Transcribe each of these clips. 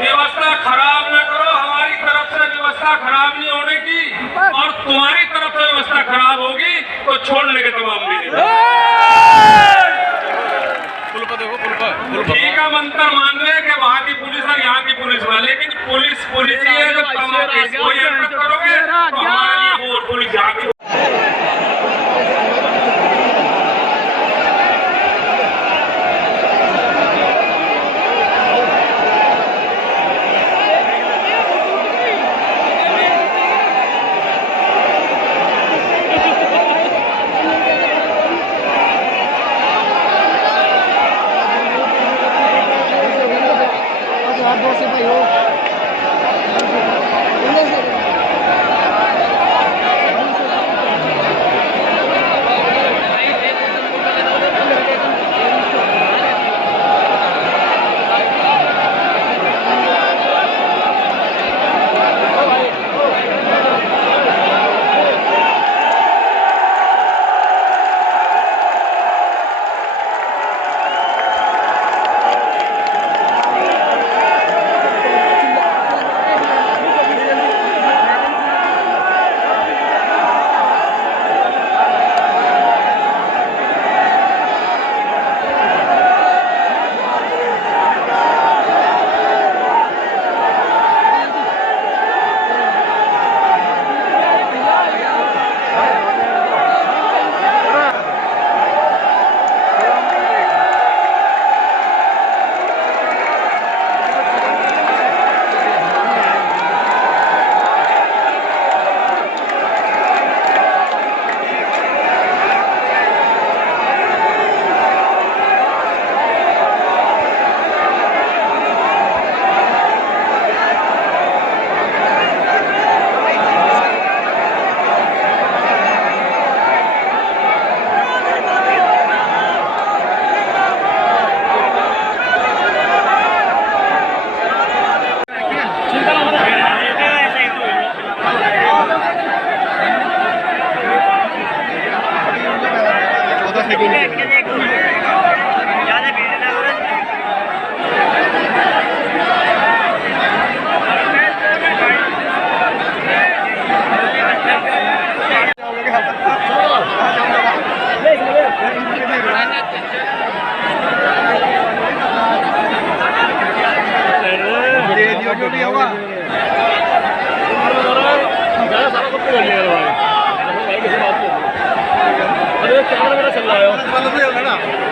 व्यवस्था खराब न करो। हमारी तरफ से व्यवस्था खराब नहीं होने की, और तुम्हारी तरफ से व्यवस्था खराब होगी तो छोड़ने के तमाम भी ठीक है। मंत्र मान रहे कि वहाँ की पुलिस और यहाँ की पुलिस में, लेकिन पुलिस पुलिस ही है। जब कोई हरकत करोगे तो हमारे लिए वो पुलिस यहाँ की।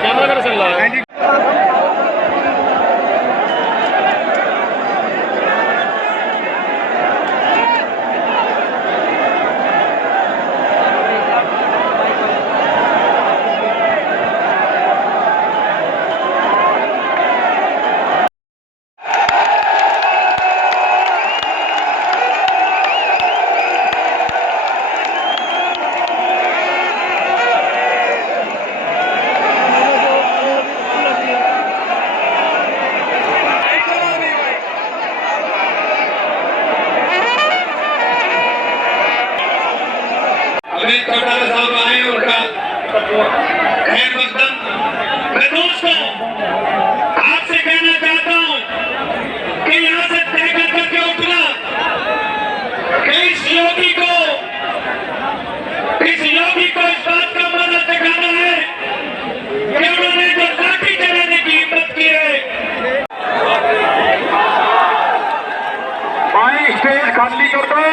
कैमरा चल रहा है। साहब आए, उनका खैर मकदम। मैं दोस्तों आपसे कहना चाहता हूं कि यहां से तय करके उठना कि इस योगी को इस बात का मदद दिखाना है कि उन्होंने जो लाठी चलाने की हिम्मत की है। भाई स्टेज खाली कर दो।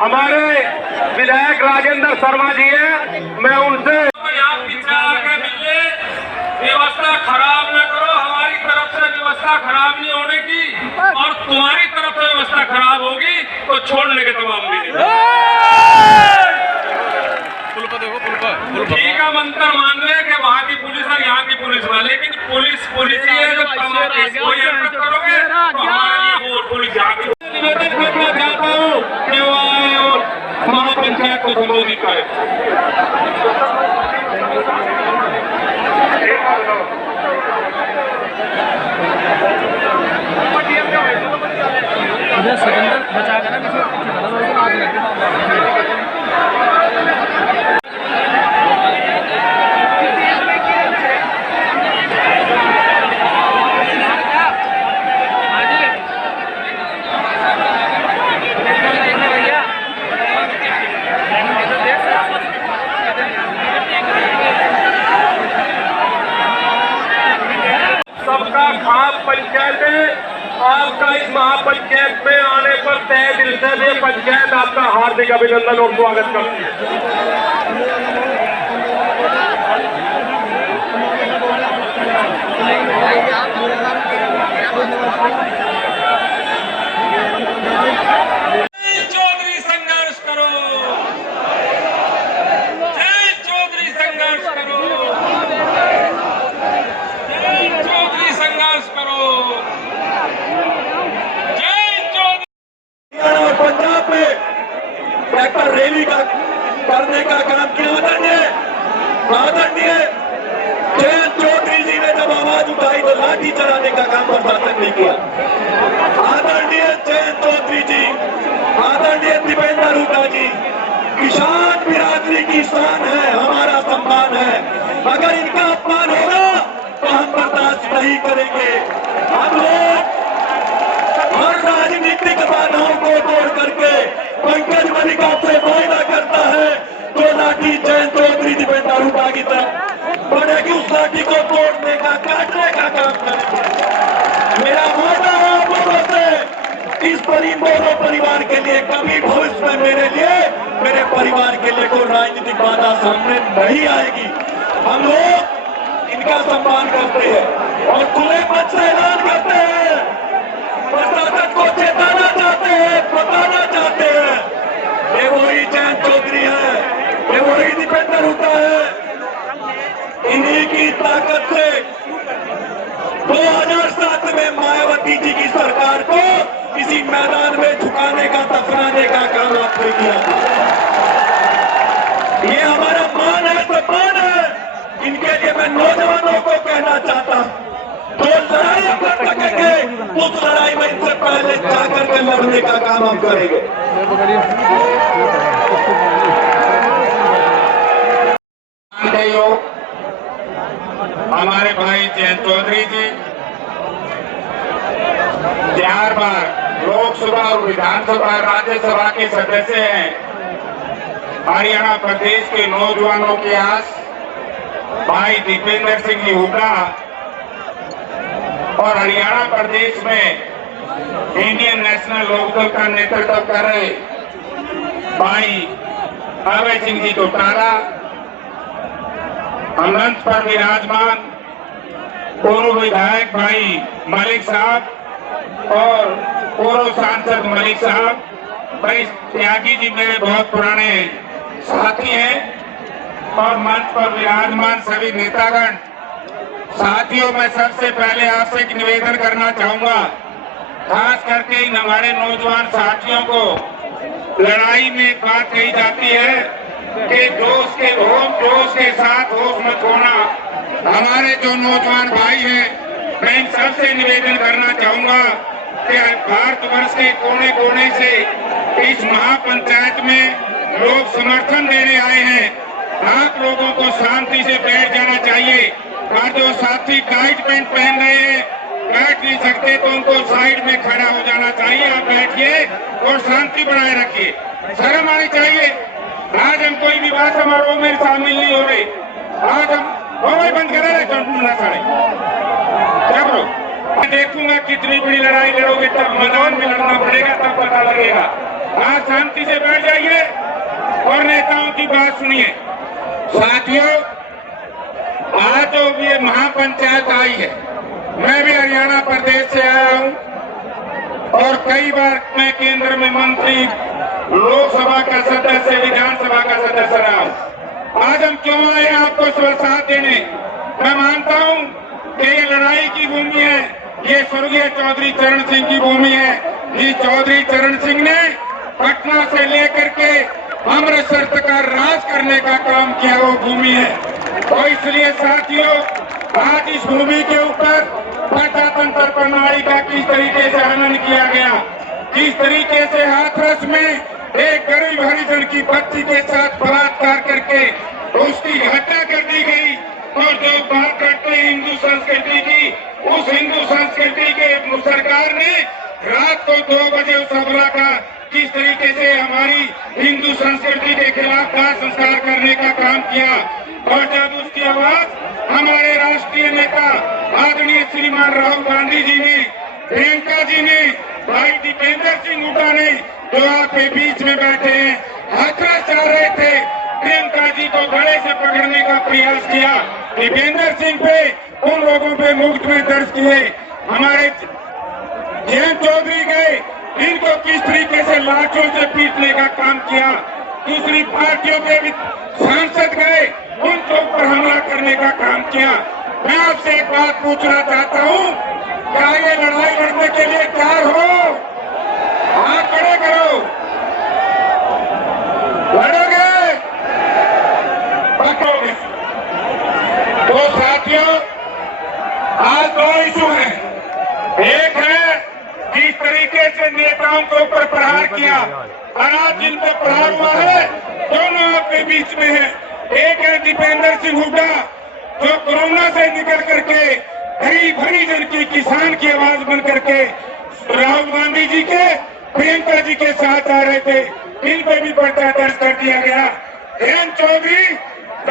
हमारे विधायक राजेंद्र शर्मा जी हैं, मैं उनसे यहाँ पीछे आकर मिलने, व्यवस्था खराब न करो। हमारी तरफ से व्यवस्था खराब नहीं होने की, और तुम्हारी तरफ से व्यवस्था खराब होगी तो छोड़ने के तमाम भी ठीक है। मंत्र मान रहे कि वहाँ की पुलिस और यहाँ की पुलिस में, लेकिन पुलिस पुलिस ही है। जब कोई हरकत करोगे तो हमारे लिए वो पुलिस यहाँ की। निवेदन करना चाहता हूँ कि वो आए और महापंचायत को संबोधित करें। सिकंदर बचा कर ना इस महापंचायत में आने पर तहे दिल से ये पंचायत आपका हार्दिक अभिनंदन और स्वागत करती है। चौधरी संघर्ष करो, जय चौधरी संघर्ष करो, जय चौधरी संघर्ष करो, जय चौधरी। और पंजाब में ट्रैक्टर रैली का करने का काम किया आदरणीय जयंत चौधरी जी ने जब आवाज उठाई तो लाठी चलाने का काम प्रशासन ने किया। आदरणीय जयंत चौधरी जी, आदरणीय दीपेंद्र हुड्डा जी, किसान बिरादरी की शान है, हमारा सम्मान है। अगर इनका अपमान होगा तो हम बर्दाश्त नहीं करेंगे। हम लोग हर राजनीतिक बाधाओं को तोड़ करके पंकज मलिक आपसे वायदा करता है तो लाठी जयंत चौधरी दीपेंद्र हुड्डा की तरफ बढ़ेगी, उस लाठी को तोड़ने का काटने का काम करेंगे। मेरा वादा है आप लोगों से, इस दोनों परिवार के लिए कभी भविष्य में मेरे परिवार के लिए कोई राजनीतिक बाधा सामने नहीं आएगी। हम लोग इनका सम्मान करते हैं और खुले मन से ऐलान करते हैं, प्रशासन को चेताना चाहते हैं, बताना चाहते हैं ये वही जयंत चौधरी है, ये वही दीपेंद्र हुड्डा है। इन्हीं की ताकत से 2007 में मायावती जी की सरकार को किसी मैदान में झुकाने का, दफनाने का काम आपने किया। ये हमारा मान है, सम्मान है। इनके लिए मैं नौजवानों को कहना चाहता हूं, जो लड़ाई कर सकेंगे उस लड़ाई में इनसे पहले जाकर के लड़ने का काम हम करेंगे। हमारे भाई जयंत चौधरी जी 4 बार लोकसभा और विधानसभा राज्यसभा के सदस्य हैं। हरियाणा प्रदेश के नौजवानों की आस भाई दीपेंद्र सिंह जी हुड्डा और हरियाणा प्रदेश में इंडियन नेशनल लोकदल का नेतृत्व कर रहे भाई अभय सिंह जी चौटाला, मंच पर विराजमान पूर्व विधायक भाई मलिक साहब और पूर्व सांसद मलिक साहब, भाई त्यागी जी मेरे बहुत पुराने साथी हैं और मंच पर विराजमान सभी नेतागण। साथियों, मैं सबसे पहले आपसे एक निवेदन करना चाहूंगा, खास करके इन हमारे नौजवान साथियों को। लड़ाई में एक बात कही जाती है कि जोश के साथ होश मत खोना। हमारे जो नौजवान भाई हैं, मैं इन सबसे निवेदन करना चाहूंगा कि भारतवर्ष के कोने कोने से इस महापंचायत में लोग समर्थन देने आए हैं। आप लोगों को शांति से बैठ जाना चाहिए और जो साथी टाइट पैंट पहन रहे हैं, बैठ नहीं सकते तो उनको साइड में खड़ा हो जाना चाहिए। आप बैठिए और शांति बनाए रखिए, शर्म आनी चाहिए। आज हम कोई विवाह समारोह में शामिल नहीं हो रहे। आज हम बंद कर रहे साढ़े क्या करो, मैं देखूंगा कितनी बड़ी लड़ाई लड़ोगे, तब मैदान में लड़ना पड़ेगा, तब पता लगेगा। आज शांति से बैठ जाइए और नेताओं की बात सुनिए। साथियों, आज जो ये महापंचायत आई है, मैं भी हरियाणा प्रदेश से आया हूं और कई बार मैं केंद्र में मंत्री, लोकसभा का सदस्य, विधानसभा का सदस्य रहा हूं। आज हम क्यों आए आपको साथ देने? मैं मानता हूं कि ये लड़ाई की भूमि है, ये स्वर्गीय चौधरी चरण सिंह की भूमि है। ये चौधरी चरण सिंह ने पटना से लेकर के अमृतसर तक का राज करने का काम किया, वो भूमि है। तो इसलिए साथियों, आज इस भूमि के ऊपर प्रजातंत्र प्रणाली का किस तरीके से हनन किया गया, किस तरीके से हाथरस में एक गरीब हरिजन की बच्ची के साथ बलात्कार करके उसकी हत्या कर दी गई। और जो बात करते हैं हिंदू संस्कृति की, उस हिंदू संस्कृति के सरकार ने रात को 2 बजे उस अबला का किस तरीके से हमारी हिंदू संस्कृति के खिलाफ दाह संस्कार करने का काम किया। और जब उसकी आवाज हमारे राष्ट्रीय नेता आदरणीय श्रीमान राहुल गांधी जी ने प्रियंका जी ने, भाई दीपेंद्र सिंह हुड्डा ने, जो आपके बीच में बैठे हैं, हाथरस जा रहे थे, प्रियंका जी को गले से पकड़ने का प्रयास किया। दीपेंद्र सिंह पे, उन लोगों पे मुकदमे दर्ज किए। हमारे जयंत चौधरी गए, इनको किस तरीके से लाठों से पीटने का काम किया। दूसरी पार्टियों के भी सांसद गए, उनके ऊपर हमला करने का काम किया। मैं आपसे एक बात पूछना चाहता हूँ, क्या ये लड़ाई लड़ने के लिए तैयार हो? हाथ खड़े करो, लड़ोगे, पकड़ोगे। तो साथियों, आज दो इशू हैं। एक है जिस तरीके से नेताओं के ऊपर प्रहार किया, और आज जिन पर प्रहार हुआ है, दोनों आपके बीच में है। एक है दीपेंद्र सिंह हुड्डा, जो कोरोना से निकल करके गरीब हरिजन की, किसान की आवाज बन करके राहुल गांधी जी के, प्रियंका जी के साथ आ रहे थे, इन पे भी पर्चा दर्ज कर दिया गया। जयंत चौधरी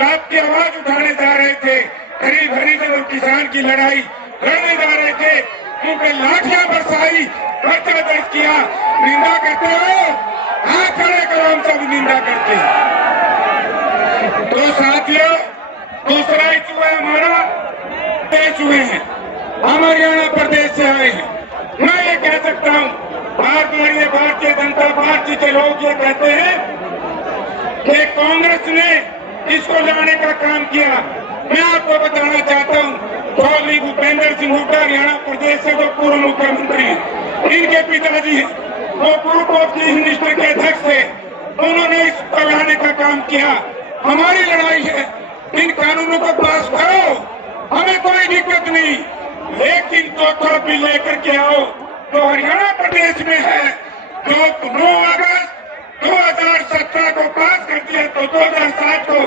आपकी आवाज उठाने जा रहे थे, गरीब हरिजन और किसान की लड़ाई लड़ने जा रहे थे, उनके लाठियां बरसाई, पर्चा दर्ज किया। निंदा करते हो? हाथ खड़े करो, हम सब निंदा करते हैं। तो साथियों, दूसरा इशू है हमारा, पेश हुए हैं, हम हरियाणा प्रदेश से आए हैं। मैं ये कह सकता हूँ, भारतीय जनता पार्टी के लोग ये कहते हैं कि कांग्रेस ने इसको लाने का काम किया। मैं आपको बताना चाहता हूँ, चौधरी भूपेंद्र सिंह हुड्डा हरियाणा प्रदेश से जो पूर्व मुख्यमंत्री हैं, इनके पिताजी हैं, वो ग्रुप ऑफ चीफ मिनिस्टर के अध्यक्ष थे, उन्होंने इसको लाने का काम किया। हमारी लड़ाई है, इन कानूनों को पास करो, हमें कोई दिक्कत नहीं, लेकिन चौथा बिल लेकर के आओ तो हरियाणा प्रदेश में है, जो 9 अगस्त 2017 को पास कर दिया, तो 2007 को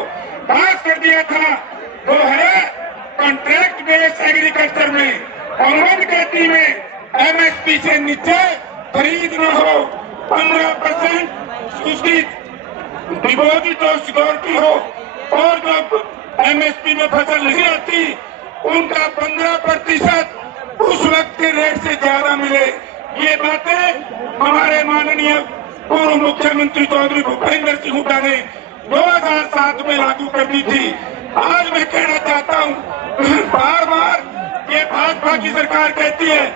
पास कर दिया था, वो है कॉन्ट्रैक्ट बेस्ड एग्रीकल्चर में, और वन खेती में MSP से नीचे खरीद न हो, 15% उसकी डिपॉजिट और सिक्योरिटी हो, और जो MSP में फसल नहीं आती उनका 15% उस वक्त के रेट से ज्यादा मिले। ये बातें हमारे माननीय पूर्व मुख्यमंत्री चौधरी भूपेंद्र सिंह हुड्डा ने 2007 में लागू कर दी थी। आज मैं कहना चाहता हूँ, बार बार ये भाजपा की सरकार कहती है।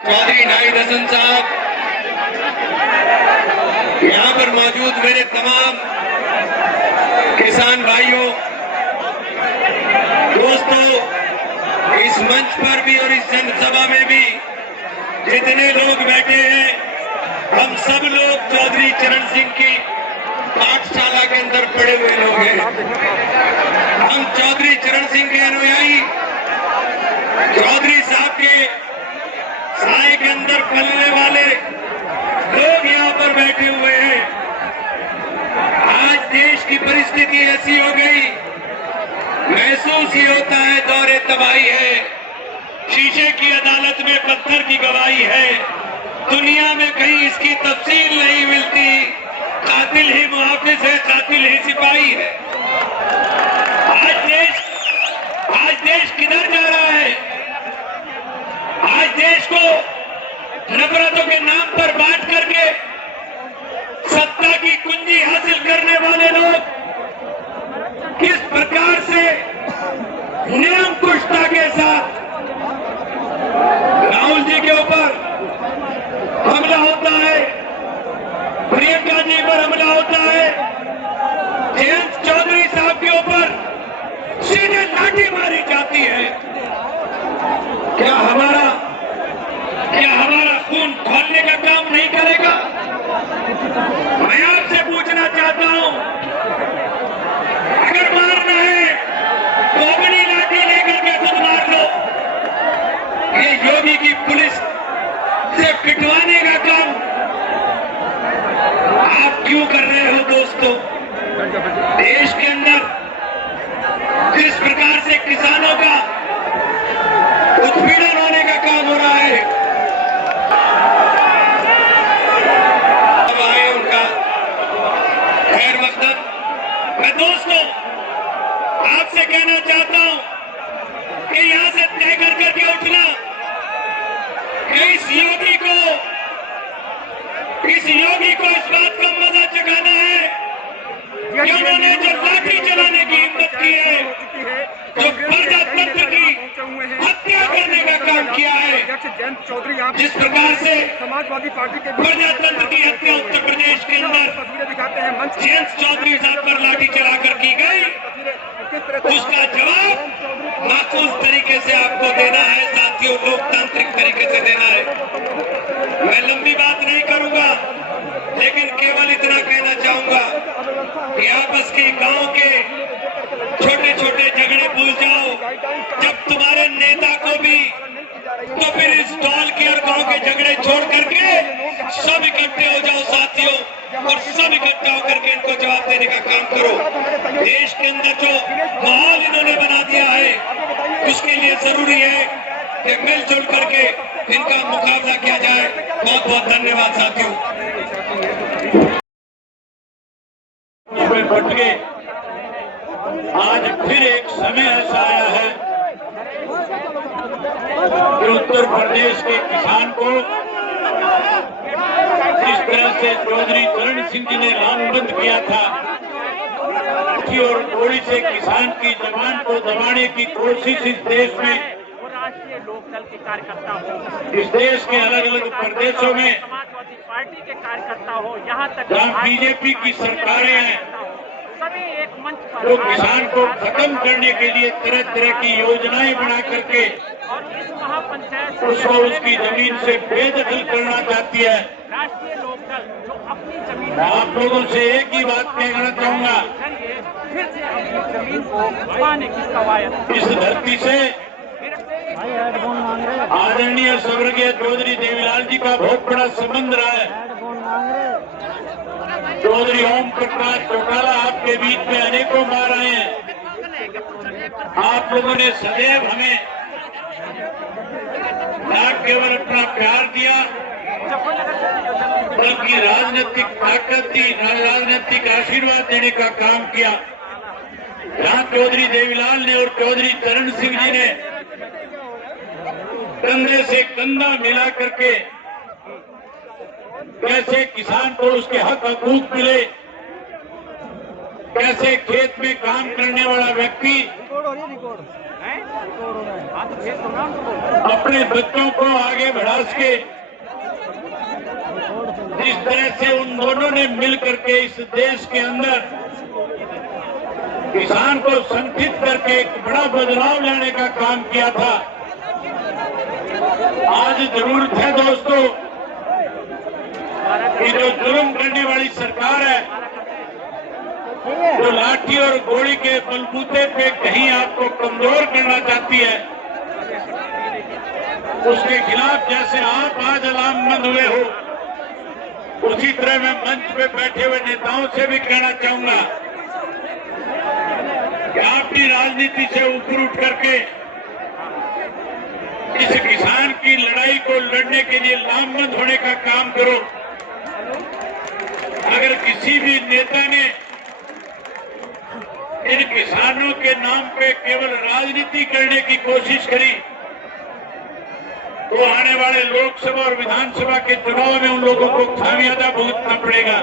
चौधरी नाई दसन साहब, यहाँ पर मौजूद मेरे तमाम किसान भाइयों, दोस्तों, इस मंच पर भी और इस जनसभा में भी जितने लोग बैठे हैं, हम सब लोग चौधरी चरण सिंह की पाठशाला के अंदर पढ़े हुए लोग हैं। हम चौधरी चरण सिंह के अनुयायी, चौधरी साहब के साए के अंदर पलने वाले लोग यहाँ पर बैठे हुए हैं। आज देश की परिस्थिति ऐसी हो गई, महसूस ही होता है दौरे तबाही है, शीशे की अदालत में पत्थर की गवाही है, दुनिया में कहीं इसकी तफसील नहीं मिलती, कातिल ही मुहाफिज है, कातिल ही सिपाही है। आज देश किधर जा रहा है? आज देश को नफरतों के नाम पर बांट करके सत्ता की कुंजी हासिल करने वाले लोग किस प्रकार से निरंकुशता के साथ राहुल जी के ऊपर हमला होता है, प्रियंका जी पर हमला होता है, जयंत चौधरी साहब के ऊपर सीधे लाठी मारी जाती है। क्या हमारा खून खोलने का काम नहीं करेगा? मैं आपसे पूछना चाहता हूं, अगर मारना है तो अपनी लाठी लेकर के खुद मार लो। ये योगी की पुलिस से पिटवाने का काम आप क्यों कर रहे हो दोस्तों? देश के अंदर जिस प्रकार से किसानों का उत्पीड़न होने का काम हो रहा है, अब आए उनका खैर मकदम। मैं दोस्तों आपसे कहना चाहता हूं कि यहां से तय कर करके उठना इस योगी को इस बात का मजा चखाना है कि उन्होंने जो लाठी चलाने की हिम्मत की है, जो प्रजातंत्र की हत्या करने का काम किया है, जिस प्रकार से समाजवादी पार्टी के प्रजातंत्र की हत्या उत्तर प्रदेश के अंदर तस्वीरें दिखाते हैं मंच जयंत चौधरी साहब पर लाठी चलाकर की गई, उसका जवाब माकूल तरीके से आपको देना है साथियों, लोकतांत्रिक तरीके से देना है। मैं लंबी बात नहीं करूंगा, लेकिन केवल इतना कहना चाहूंगा कि आपस के गांव के छोटे छोटे झगड़े भूल जाओ। जब तुम्हारे नेता को भी तो फिर इस दौल की और गांव के झगड़े छोड़ करके सब इकट्ठे हो जाओ साथियों, और सब इकट्ठा होकर के इनको जवाब देने का काम करो। देश के अंदर जो माहौल इन्होंने बना दिया है, उसके लिए जरूरी है कि मिलजुल करके इनका मुकाबला किया जाए। बहुत बहुत धन्यवाद साथियों। बट के आज फिर एक समय ऐसा आया है कि उत्तर प्रदेश के किसान को जिस तरह से चौधरी चरण सिंह जी ने लामबंद किया था और गोली से किसान की जबान को दबाने की कोशिश इस देश में, राष्ट्रीय लोकदल के कार्यकर्ता हो, इस देश के अलग अलग प्रदेशों में समाजवादी पार्टी के कार्यकर्ता हो, यहाँ तक जहाँ बीजेपी की सरकारें हैं, सभी एक मंच पर जो किसान को खत्म करने के लिए तरह तरह की योजनाएं बना करके और इस महापंचायत उसको उसकी जमीन से बेदखल करना चाहती है। राष्ट्रीय लोकदल जो अपनी जमीन मैं आप लोगों से एक ही बात कहना चाहूंगा, जरिए फिर से अपनी जमीन को पाने की कवायद इस धरती से आदरणीय स्वर्गीय चौधरी देवीलाल जी का बहुत बड़ा संबंध रहा है। चौधरी ओम प्रकाश चौटाला आपके बीच में अनेकों बार आए हैं। आप लोगों ने सदैव हमें न केवल अपना प्यार दिया, बल्कि राजनीतिक ताकत दी, राजनीतिक आशीर्वाद देने का काम किया। जहां चौधरी देवीलाल ने और चौधरी चरण सिंह जी ने कंधे से कंधा मिला करके कैसे किसान को उसके हक हकूक मिले, कैसे खेत में काम करने वाला व्यक्ति अपने बच्चों को आगे बढ़ा सके, जिस तरह से उन दोनों ने मिल करके इस देश के अंदर किसान को संगठित करके एक बड़ा बदलाव लाने का काम किया था। आज जरूरत है दोस्तों कि जो जुल्म करने वाली सरकार है, जो लाठी और गोली के बलबूते पे कहीं आपको कमजोर करना चाहती है, उसके खिलाफ जैसे आप आज अलामबंद हुए हो, उसी तरह मैं मंच पे बैठे हुए नेताओं से भी कहना चाहूंगा कि अपनी राजनीति से ऊपर उठ करके इस किसान की लड़ाई को लड़ने के लिए लामबंद होने का काम करो। अगर किसी भी नेता ने इन किसानों के नाम पे केवल राजनीति करने की कोशिश करी, तो आने वाले लोकसभा और विधानसभा के चुनाव में उन लोगों को खामियाजा भुगतना पड़ेगा।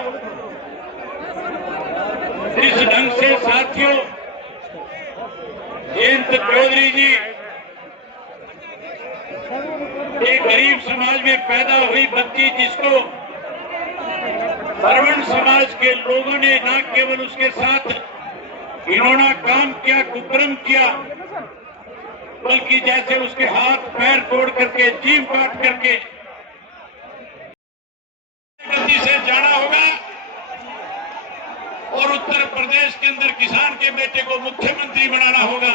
इस ढंग से साथियों, जयंत चौधरी जी एक गरीब समाज में पैदा हुई बच्ची, जिसको ब्राह्मण समाज के लोगों ने न केवल उसके साथ इन्होंने काम किया, कुकर्म किया, बल्कि जैसे उसके हाथ पैर तोड़ करके, जीव काट करके गति से जाना होगा और उत्तर प्रदेश के अंदर किसान के बेटे को मुख्यमंत्री बनाना होगा।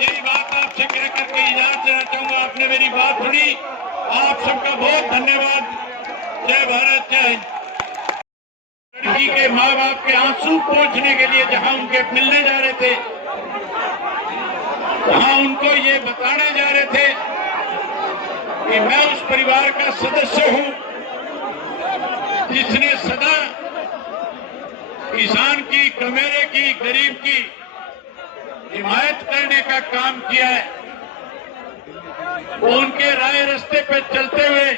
यही बात आपसे कह करके इजाजत देना चाहूंगा। आपने मेरी बात सुनी, आप सबका बहुत धन्यवाद। जय भारत, जय हिंद। लड़की के माँ बाप के आंसू पोंछने के लिए जहां उनके मिलने जा रहे थे, जहां उनको ये बताने जा रहे थे कि मैं उस परिवार का सदस्य हूं जिसने सदा किसान की, कमेरे की, गरीब की हिमायत करने का काम किया है। वो उनके राय रास्ते पे चलते हुए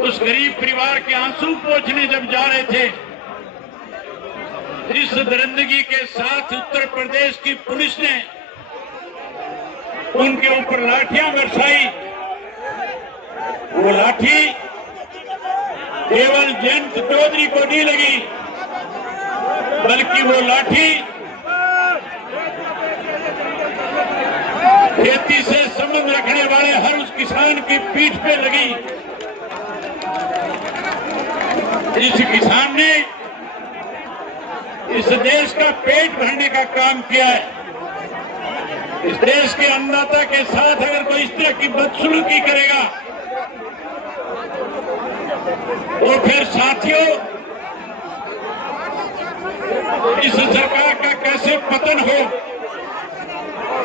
उस गरीब परिवार के आंसू पोंछने जब जा रहे थे, इस दरिंदगी के साथ उत्तर प्रदेश की पुलिस ने उनके ऊपर लाठियां बरसाई। वो लाठी केवल जयंत चौधरी को नहीं लगी, बल्कि वो लाठी खेती से संबंध रखने वाले हर उस किसान की पीठ पे लगी। इस किसान ने इस देश का पेट भरने का काम किया है। इस देश के अन्नदाता के साथ अगर कोई इस तरह की बदसलूकी करेगा तो फिर साथियों इस सरकार का कैसे पतन हो,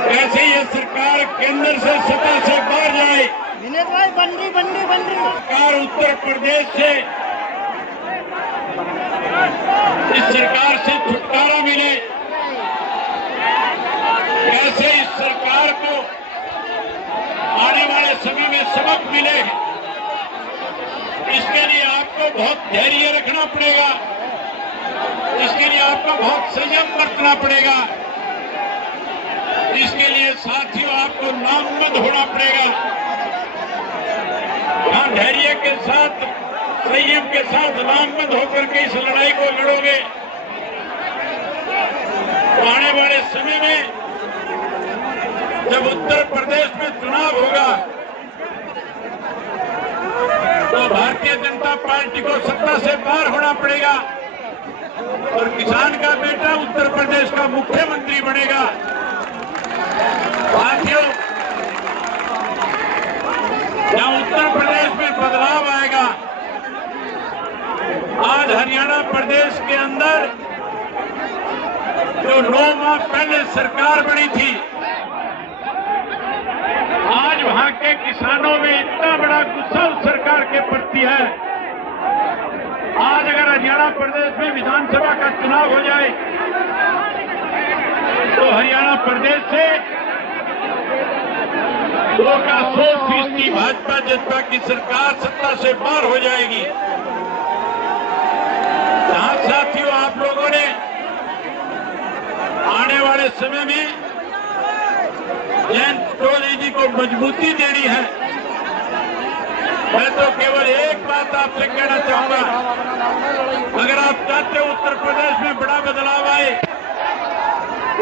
कैसे ये सरकार केंद्र से सत्ता से बाहर जाए। दिनेश भाई बंदी बंदी बंदी सरकार उत्तर प्रदेश से इस सरकार से छुटकारा मिले, कैसे इस सरकार को आने वाले समय में सबक मिले, इसके लिए आपको बहुत धैर्य रखना पड़ेगा, इसके लिए आपको बहुत संयम बरतना पड़ेगा, इसके लिए साथियों आपको नामबंद होना पड़ेगा। यहाँ धैर्य के साथ संयम के साथ नामबंद होकर के इस लड़ाई को लड़ोगे तो आने वाले समय में जब उत्तर प्रदेश में चुनाव होगा तो भारतीय जनता पार्टी को सत्ता से बाहर होना पड़ेगा और किसान का बेटा उत्तर प्रदेश का मुख्यमंत्री बनेगा। साथियों, जहां उत्तर प्रदेश में बदलाव आएगा, आज हरियाणा प्रदेश के अंदर जो 9 माह पहले सरकार बनी थी, आज वहां के किसानों में इतना बड़ा गुस्सा उस सरकार के प्रति है। आज अगर हरियाणा प्रदेश में विधानसभा का चुनाव हो जाए तो हरियाणा प्रदेश से 100% भाजपा जनता की सरकार सत्ता से बाहर हो जाएगी। जहां साथियों आप लोगों ने आने वाले समय में जयंत चौधरी जी को मजबूती देनी है। मैं तो केवल एक बात आपसे कहना चाहूंगा, अगर आप चाहते हो उत्तर प्रदेश में बड़ा बदलाव आए,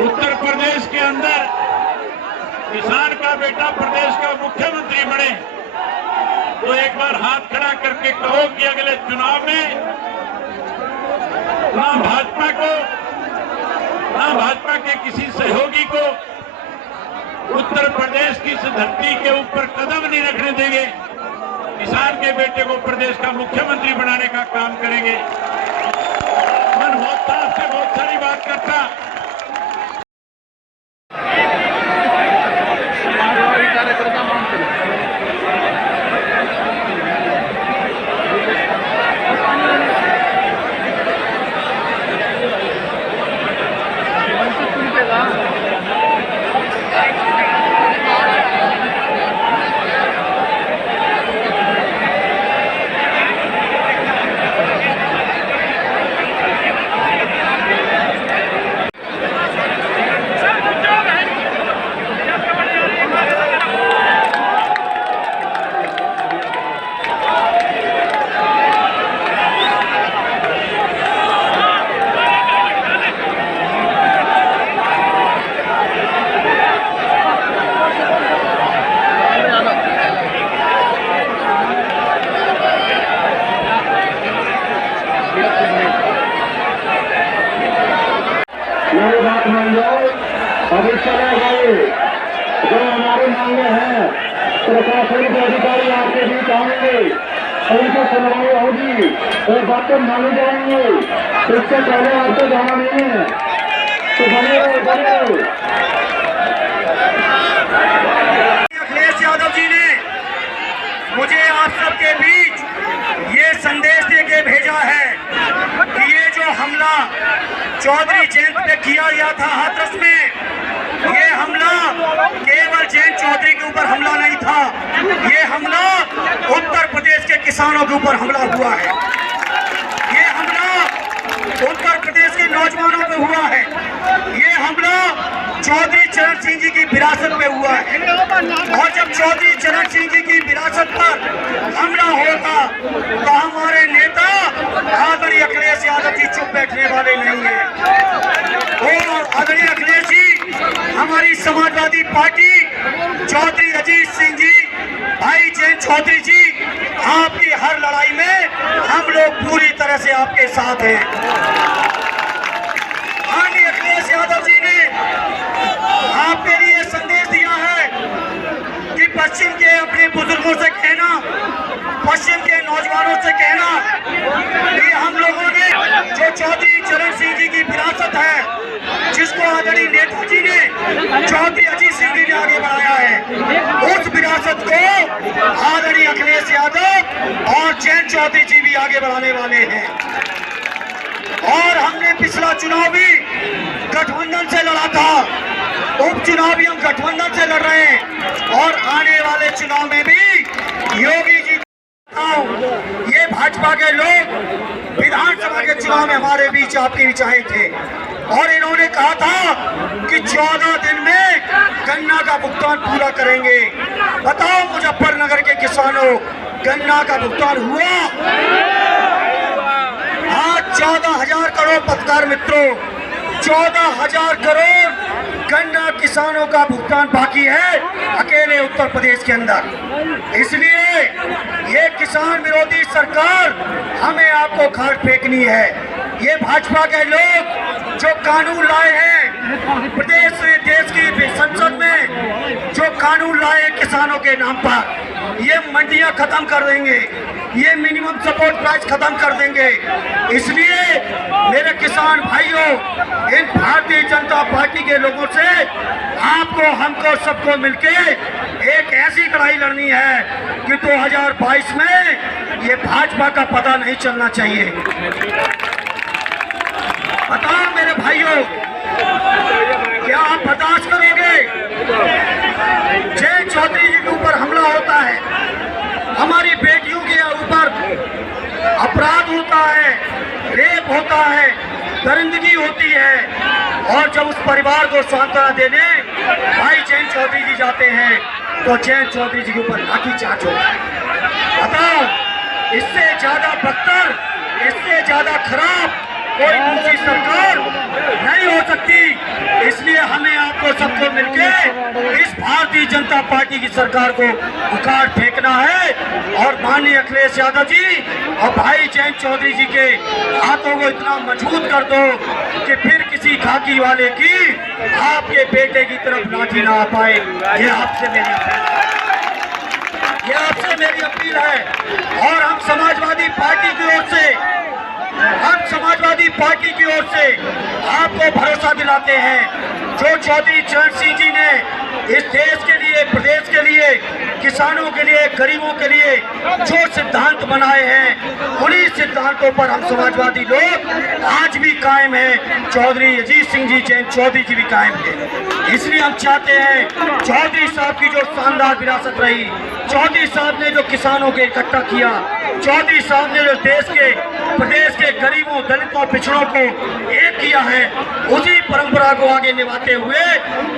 उत्तर प्रदेश के अंदर किसान का बेटा प्रदेश का मुख्यमंत्री बने, तो एक बार हाथ खड़ा करके कहो कि अगले चुनाव में ना भाजपा को, ना भाजपा के किसी सहयोगी को उत्तर प्रदेश की इस धरती के ऊपर कदम नहीं रखने देंगे। किसान के बेटे को प्रदेश का मुख्यमंत्री बनाने का काम करेंगे। मन बहुत था, आपसे बहुत सारी बात करता। मेरी बात मान लो, अभी चले गए जो हमारी मांगे हैं, प्रशासन के अधिकारी आपके बीच आएंगे, उनसे सुनवाई होगी और बातें मानी जाएंगी। इससे पहले आपको जाना नहीं है, तो बने रहो। अखिलेश यादव जी ने मुझे आप सबके बीच ये संदेश देके भेजा है कि ये जो हमला चौधरी जयंत पे किया गया था हाथरस में, ये हमला केवल जयंत चौधरी के ऊपर हमला नहीं था, ये हमला उत्तर प्रदेश के किसानों के ऊपर हमला हुआ है। ये हमला उत्तर प्रदेश के नौजवानों पे हुआ है। ये हमला चौधरी चरण सिंह जी की विरासत पे हुआ है। और जब चौधरी चरण सिंह जी की विरासत पर हमला होगा तो हमारे नेता आदरणीय अखिलेश यादव जी चुप बैठने वाले नहीं है। और आदरणीय अखिलेश जी, हमारी समाजवादी पार्टी, चौधरी अजीत सिंह जी, भाई जयंत चौधरी जी, आपकी हर लड़ाई में हम लोग पूरी तरह से आपके साथ हैं। आदरणीय अखिलेश यादव जी ने आपके लिए संदेश दिया है कि पश्चिम के अपने बुजुर्गों से कहना, पश्चिम के नौजवानों से कहना कि हम लोगों ने जो चौधरी चरण सिंह जी की विरासत है, जिसको आदरणीय नेताजी ने, चौधरी अजीत सिंह जी ने आगे बढ़ाया है, उस विरासत को आदरणीय अखिलेश यादव और जयंत चौधरी जी भी आगे बढ़ाने वाले हैं। और हमने पिछला चुनाव भी गठबंधन से लड़ा था, उपचुनाव भी हम गठबंधन से लड़ रहे हैं, और आने वाले चुनाव में भी योगी जी, ये भाजपा के लोग विधानसभा के चुनाव में हमारे बीच आपके बीच आए थे और इन्होंने कहा था कि 14 दिन में गन्ना का भुगतान पूरा करेंगे। बताओ मुजफ्फरनगर के किसानों, गन्ना का भुगतान हुआ? आज 14,000 करोड़ पत्रकार मित्रों, 14,000 करोड़ गन्ना किसानों का भुगतान बाकी है अकेले उत्तर प्रदेश के अंदर। इसलिए ये किसान विरोधी सरकार हमें आपको खाट फेंकनी है। ये भाजपा के लोग जो कानून लाए हैं प्रदेश में, देश की संसद में जो कानून लाए किसानों के नाम पर, ये मंडियां खत्म कर देंगे, ये मिनिमम सपोर्ट प्राइस खत्म कर देंगे। इसलिए मेरे किसान भाइयों, इन भारतीय जनता पार्टी के लोगों से आपको, हमको, सबको मिलके एक ऐसी लड़ाई लड़नी है कि 2022 में ये भाजपा का पता नहीं चलना चाहिए। बताओ मेरे भाइयों, क्या आप बर्दाश्त करोगे? जयंत चौधरी जी के ऊपर हमला होता है, हमारी बेटियों के ऊपर अपराध होता है, रेप होता है, दरिंदगी होती है, और जब उस परिवार को सांत्वना देने भाई जयंत चौधरी जी जाते हैं तो जयंत चौधरी जी के ऊपर लाठीचार्ज होता है। बताओ, इससे ज्यादा बदतर, इससे ज्यादा खराब कोई दूसरी सरकार नहीं हो सकती। इसलिए हमें आपको सबको मिलके इस भारतीय जनता पार्टी की सरकार को उखाड़ फेंकना है और माननीय अखिलेश यादव जी और भाई जयंत चौधरी जी के हाथों को इतना मजबूत कर दो कि फिर किसी खाकी वाले की आपके बेटे की तरफ लाठी ना आ पाए। ये आपसे मेरी अपील है। और हम समाजवादी पार्टी की ओर से, आपको भरोसा दिलाते हैं, जो चौधरी चरण सिंह जी ने इस देश के लिए, प्रदेश के लिए, किसानों के लिए, गरीबों के लिए जो सिद्धांत बनाए हैं, उन्हीं सिद्धांतों पर हम समाजवादी लोग आज भी कायम हैं। चौधरी अजीत सिंह जी, जयंत चौधरी जी भी कायम हैं। इसलिए हम चाहते हैं चौधरी साहब की जो शानदार विरासत रही, चौधरी साहब ने जो किसानों के इकट्ठा किया, चौधरी साहब ने जो देश के, प्रदेश के गरीबों, दलितों, पिछड़ों को एक किया है, उसी परंपरा को आगे निभाते हुए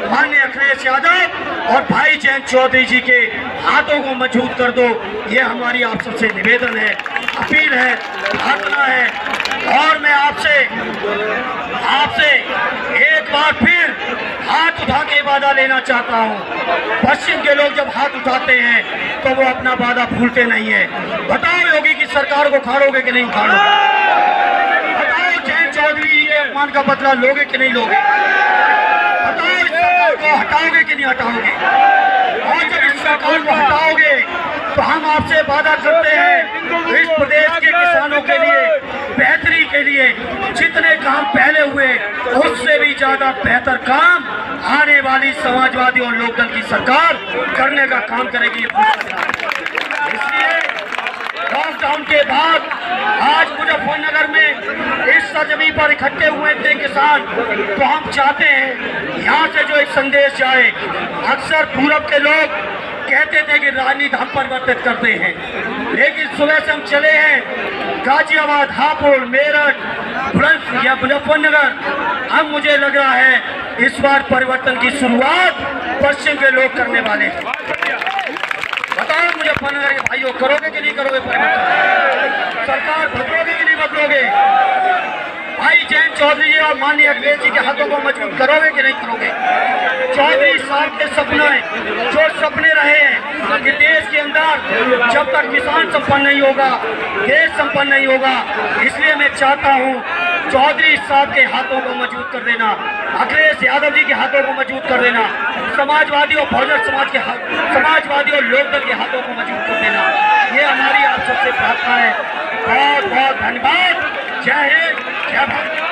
माननीय अखिलेश यादव और भाई जयंत चौधरी जी के हाथों को मजबूत कर दो। ये हमारी आप सबसे निवेदन है, अपील है, प्रार्थना है। और मैं आपसे एक बार फिर हाथ उठा के वादा लेना चाहता हूँ। पश्चिम के लोग जब हाथ उठाते हैं तो वो अपना वादा भूलते नहीं है। बताओ योगी की सरकार को उखाड़ोगे कि नहीं उखाड़ोगे? बताओ जयंत चौधरी ये अपमान का बदला लोगे कि नहीं लोगे? बताओ इस सरकार को हटाओगे कि नहीं हटाओगे? और जब इस सरकार को हटाओगे तो हम आपसे वादा करते हैं इस प्रदेश के किसानों के लिए, बेहतरी के लिए जितने काम पहले हुए उससे भी ज्यादा बेहतर काम आने वाली समाजवादी और लोकदल की सरकार करने का काम करेगी। इसलिए लॉकडाउन के बाद आज मुजफ्फरनगर में इस सरजमी पर इकट्ठे हुए थे किसान, तो हम चाहते हैं यहाँ से जो एक संदेश जाए। अक्सर पूरब के लोग कहते थे कि राजनीति हम परिवर्तित करते हैं, लेकिन सुबह से हम चले हैं गाजियाबाद, हापुड़, मेरठ या मुजफ्फरनगर। अब मुझे लग रहा है इस बार परिवर्तन की शुरुआत पश्चिम के लोग करने वाले हैं। बताओ मुजफ्फरनगर के भाइयों, करोगे कि नहीं करोगे परिवर्तन? सरकार बदलोगे कि नहीं बदलोगे? भाई जयंत चौधरी जी और माननीय अखिलेश जी के हाथों को मजबूत करोगे कि नहीं करोगे? चौधरी साहब के सपने, जो सपने रहे हैं कि देश के अंदर जब तक किसान संपन्न नहीं होगा, देश संपन्न नहीं होगा, इसलिए मैं चाहता हूँ चौधरी साहब के हाथों को मजबूत कर देना, अखिलेश यादव जी के हाथों को मजबूत कर देना, समाजवादी और बहुजन समाजवादी और लोकदल के हाथों को मजबूत कर देना। ये हमारी आप सबसे प्रार्थना है। बहुत बहुत धन्यवाद। जय हिंद, जय भारत।